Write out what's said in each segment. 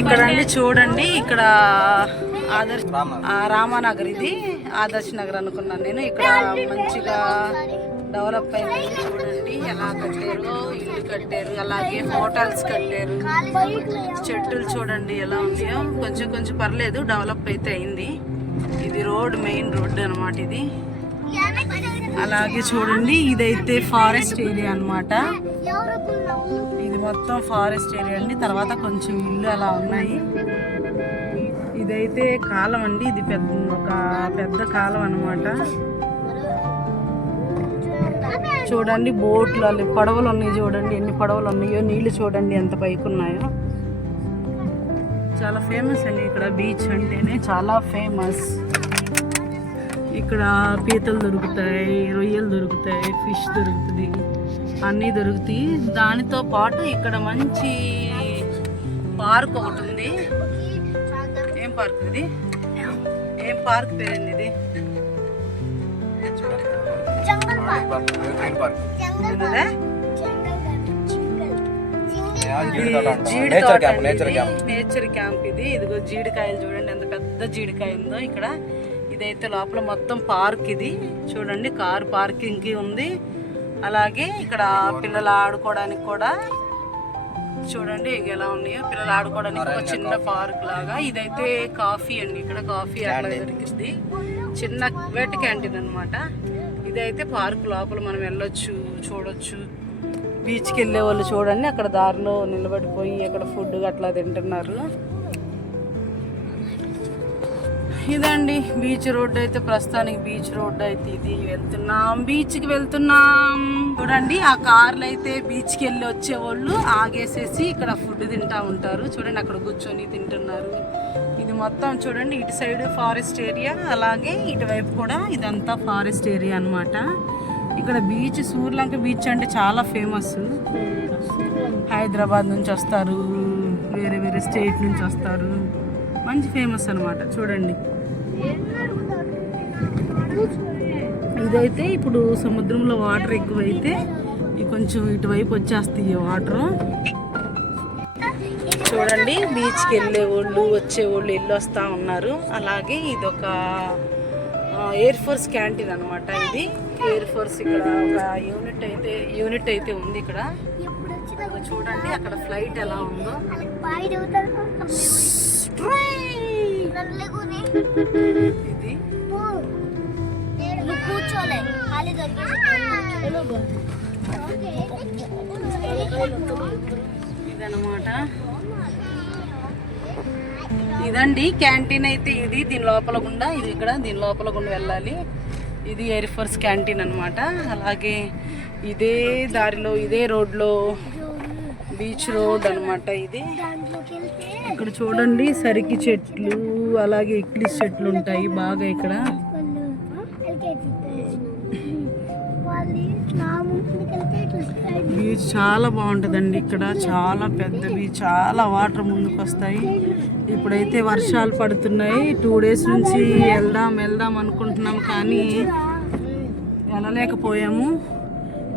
ఇక్కడ అండి చూడండి. ఇక్కడ ఆదర్శ్ ఆ, రామానగర్ ఇది. ఆదర్శ్ నగర్ అనుకున్నాను నేను. ఇక్కడ మంచిగా డెవలప్ అయింది చూడండి. ఎలా కట్టారు ఇల్లు కట్టారు అలాగే హోటల్స్ కట్టారు. చెట్టులు చూడండి ఎలా ఉన్నాయో. కొంచెం కొంచెం పర్లేదు డెవలప్ అయితే అయింది. ఇది రోడ్ మెయిన్ రోడ్ అన్నమాట ఇది. అలాగే చూడండి ఇదైతే ఫారెస్ట్ ఏరియా అన్నమాట. ఇది మొత్తం ఫారెస్ట్ ఏరియా అండి. తర్వాత కొంచెం ఇల్లు అలా ఉన్నాయి. ఇదైతే కాలం అండి. ఇది పెద్ద ఒక పెద్ద కాలం అన్నమాట. చూడండి బోట్లు అల్లి పడవలు ఉన్నాయి చూడండి. ఎన్ని పడవలు ఉన్నాయో నీళ్ళు చూడండి ఎంత పైకి ఉన్నాయో. చాలా ఫేమస్ అండి ఇక్కడ. బీచ్ అంటేనే చాలా ఫేమస్ ఇక్కడ పీతలు దొరుకుతాయి రొయ్యలు దొరుకుతాయి ఫిష్ దొరుకుతుంది అన్నీ దొరుకుతాయి. దానితో పాటు ఇక్కడ మంచి పార్క్ ఒకటి ఉంది. ఏం పార్క్ ఇది? ఏం పార్క్ పేరుంది ఇది. నేచర్ క్యాంప్ ఇది. ఇదిగో జీడికాయలు చూడండి ఎంత పెద్ద జీడికాయ ఉందో ఇక్కడ. ఇదైతే లోపల మొత్తం పార్క్ ఇది. చూడండి కార్ పార్కింగ్కి ఉంది. అలాగే ఇక్కడ పిల్లలు ఆడుకోవడానికి కూడా చూడండి ఎలా ఉన్నాయో. పిల్లలు ఆడుకోవడానికి ఒక చిన్న పార్క్ లాగా. ఇదైతే కాఫీ అండి. ఇక్కడ కాఫీ అట్లా దొరికింది. చిన్న వెట్ క్యాంటీన్ అన్నమాట. ఇదైతే పార్క్ లోపల మనం వెళ్ళొచ్చు చూడొచ్చు. బీచ్కి వెళ్ళే వాళ్ళు చూడండి. అక్కడ దారిలో నిలబడిపోయి అక్కడ ఫుడ్ అట్లా తింటున్నారు. ఇదండి బీచ్ రోడ్ అయితే ప్రస్తుతానికి బీచ్ రోడ్ అయితే ఇది. వెళ్తున్నాం బీచ్కి వెళ్తున్నాం. చూడండి ఆ కార్లు అయితే బీచ్కి వెళ్ళి వచ్చేవాళ్ళు ఆగేసేసి ఇక్కడ ఫుడ్ తింటా ఉంటారు. చూడండి అక్కడ కూర్చొని తింటున్నారు. ఇది మొత్తం చూడండి ఇటు సైడ్ ఫారెస్ట్ ఏరియా అలాగే ఇటువైపు కూడా ఇదంతా ఫారెస్ట్ ఏరియా అన్నమాట. ఇక్కడ బీచ్ సూర్యలంక బీచ్ అంటే చాలా ఫేమస్. హైదరాబాద్ నుంచి వస్తారు వేరే వేరే స్టేట్ నుంచి వస్తారు. మంచి ఫేమస్ అన్నమాట చూడండి. ఇదైతే ఇప్పుడు సముద్రంలో వాటర్ ఎక్కువైతే కొంచెం ఇటువైపు వచ్చేస్తాయి వాటర్. చూడండి బీచ్కి వెళ్ళే వాళ్ళు వచ్చే వాళ్ళు వెళ్ళి వస్తూ ఉన్నారు. అలాగే ఇది ఒక ఎయిర్ ఫోర్స్ క్యాంటీన్ అనమాట ఇది. ఎయిర్ ఫోర్స్ ఇక్కడ ఒక యూనిట్ అయితే యూనిట్ అయితే ఉంది ఇక్కడ. చూడండి అక్కడ ఫ్లైట్ ఎలా ఉందో. ఇది కూర్చోలే. ఖాళీ ఇదనమాట ఇదండి క్యాంటీన్ అయితే ఇది. దీని లోపల గుండా ఇది ఇక్కడ దీని లోపల గుండా వెళ్ళాలి. ఇది ఎయిర్ ఫోర్స్ క్యాంటీన్ అనమాట అలాగే ఇదే దారిలో ఇదే రోడ్లో బీచ్ రోడ్ అన్నమాట ఇది. ఇక్కడ చూడండి సరికి చెట్లు అలాగే ఇక్లిస్ చెట్లు ఉంటాయి బాగా ఇక్కడ. బీచ్ చాలా బాగుంటుందండి ఇక్కడ చాలా పెద్ద బీచ్ చాలా వాటర్ ముందుకు వస్తాయి ఇప్పుడైతే వర్షాలు పడుతున్నాయి టూ డేస్ నుంచి వెళ్దాం వెళ్దాం అనుకుంటున్నాం కానీ వెళ్ళలేకపోయాము.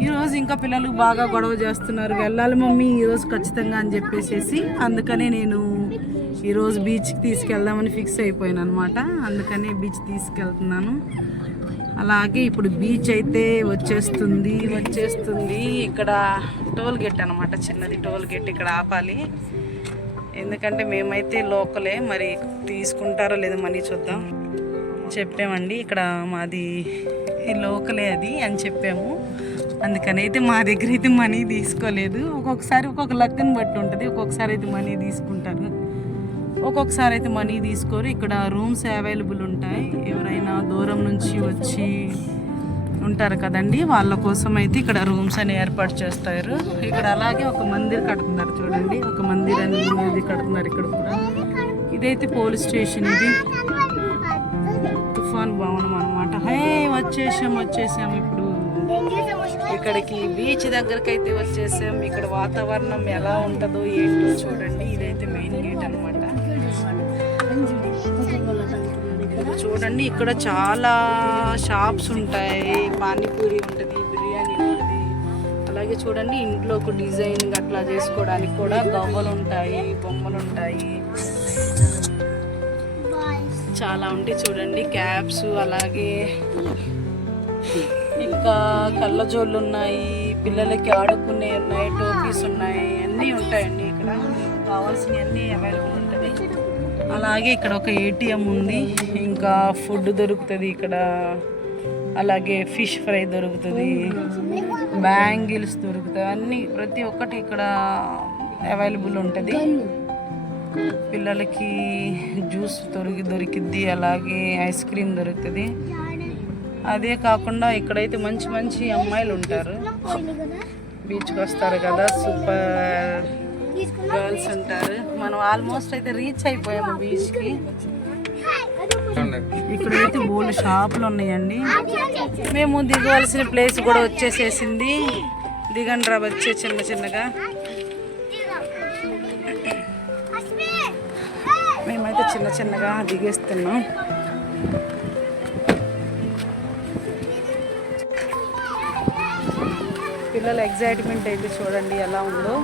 ఈరోజు ఇంకా పిల్లలు బాగా గొడవ చేస్తున్నారు వెళ్ళాలి మమ్మీ ఈరోజు ఖచ్చితంగా అని చెప్పేసేసి అందుకనే నేను ఈరోజు బీచ్కి తీసుకెళ్దామని ఫిక్స్ అయిపోయాను అనమాట అందుకనే బీచ్ తీసుకెళ్తున్నాను. అలాగే ఇప్పుడు బీచ్ అయితే వచ్చేస్తుంది వచ్చేస్తుంది. ఇక్కడ టోల్ గేట్ అనమాట చిన్నది టోల్ గేట్ ఇక్కడ ఆపాలి. ఎందుకంటే మేమైతే లోకలే మరి తీసుకుంటారో లేదో మనీ చూద్దాం. చెప్పామండి ఇక్కడ మాది లోకలే అది అని చెప్పాము. అందుకని అయితే మా దగ్గర అయితే మనీ తీసుకోలేదు. ఒక్కొక్కసారి ఒక్కొక్క లక్కని బట్టి ఉంటుంది ఒక్కొక్కసారి అయితే మనీ తీసుకుంటారు. ఒక్కొక్కసారి అయితే మనీ తీసుకోరు. ఇక్కడ రూమ్స్ అవైలబుల్ ఉంటాయి. ఎవరైనా దూరం నుంచి వచ్చి ఉంటారు కదండి. వాళ్ళ కోసం అయితే ఇక్కడ రూమ్స్ అని ఏర్పాటు చేస్తారు. ఇక్కడ అలాగే ఒక మందిర్ కడుతున్నారు చూడండి. ఒక మందిర్ అనేది కడుతున్నారు ఇక్కడ కూడా. ఇదైతే పోలీస్ స్టేషన్ ఇది. తుఫాన్ భవనం అనమాట హే వచ్చేసాం వచ్చేసాం ఇప్పుడు. ఇక్కడికి బీచ్ దగ్గరకైతే వచ్చేసాం. ఇక్కడ వాతావరణం ఎలా ఉంటుందో ఏంటో చూడండి. ఇదైతే మెయిన్ చూడండి ఇక్కడ చాలా షాప్స్ ఉంటాయి. పానీపూరి ఉంటుంది బిర్యానీ ఉంటుంది. అలాగే చూడండి ఇంట్లో ఒక డిజైన్ అట్లా చేసుకోవడానికి కూడా గవ్వలు ఉంటాయి బొమ్మలు ఉంటాయి. చాలా ఉంటాయి చూడండి క్యాప్స్ అలాగే ఇంకా కళ్ళజోళ్ళు ఉన్నాయి పిల్లలకి ఆడుకునే ఉన్నాయి టోపీస్ ఉన్నాయి అన్నీ ఉంటాయండి ఇక్కడ. కావాల్సినవన్నీ కావాల్సినవి అవైలబుల్ ఉన్నాయి అలాగే ఇక్కడ ఒక ఏటీఎం ఉంది. ఇంకా ఫుడ్ దొరుకుతుంది ఇక్కడ. అలాగే ఫిష్ ఫ్రై దొరుకుతుంది. బ్యాంగిల్స్ దొరుకుతాయి. అన్నీ ప్రతి ఒక్కటి ఇక్కడ అవైలబుల్ ఉంటుంది. పిల్లలకి జ్యూస్ దొరికి దొరికిద్ది. అలాగే ఐస్ క్రీమ్ దొరుకుతుంది. అదే కాకుండా ఇక్కడైతే మంచి మంచి అమ్మాయిలు ఉంటారు. బీచ్కి వస్తారు కదా. సూపర్. గర్ల్స్ ఉంటారు. మనం ఆల్మోస్ట్ అయితే రీచ్ అయిపోయాము బీచ్కి. ఇక్కడైతే బోల్ షాపులు ఉన్నాయండి. మేము దిగవలసిన ప్లేస్ కూడా వచ్చేసేసింది. దిగండ్రా వచ్చే చిన్న చిన్నగా. మేమైతే చిన్న చిన్నగా దిగేస్తున్నాం. పిల్లల ఎగ్జైట్మెంట్ అయితే చూడండి ఎలా ఉందో.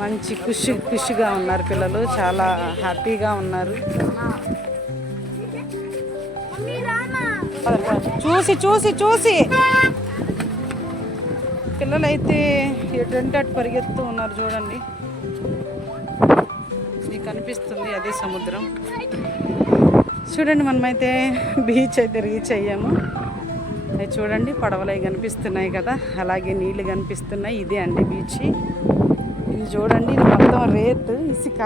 మంచి ఖుషి ఖుషిగా ఉన్నారు పిల్లలు చాలా హ్యాపీగా ఉన్నారు. చూసి చూసి చూసి. పిల్లలు అయితే ఎటువంటి అటు పరిగెత్తూ ఉన్నారు చూడండి. మీకు కనిపిస్తుంది అదే సముద్రం. చూడండి మనమైతే బీచ్ అయితే రీచ్ అయ్యాము. అది చూడండి పడవలు అవి కనిపిస్తున్నాయి కదా. అలాగే నీళ్ళు కనిపిస్తున్నాయి. ఇదే అండి బీచ్. ఇది చూడండి ఇది మొత్తం రేత్ ఇసుక.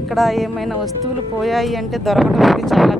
ఇక్కడ ఏమైనా వస్తువులు పోయాయి అంటే దొరకడం చాలా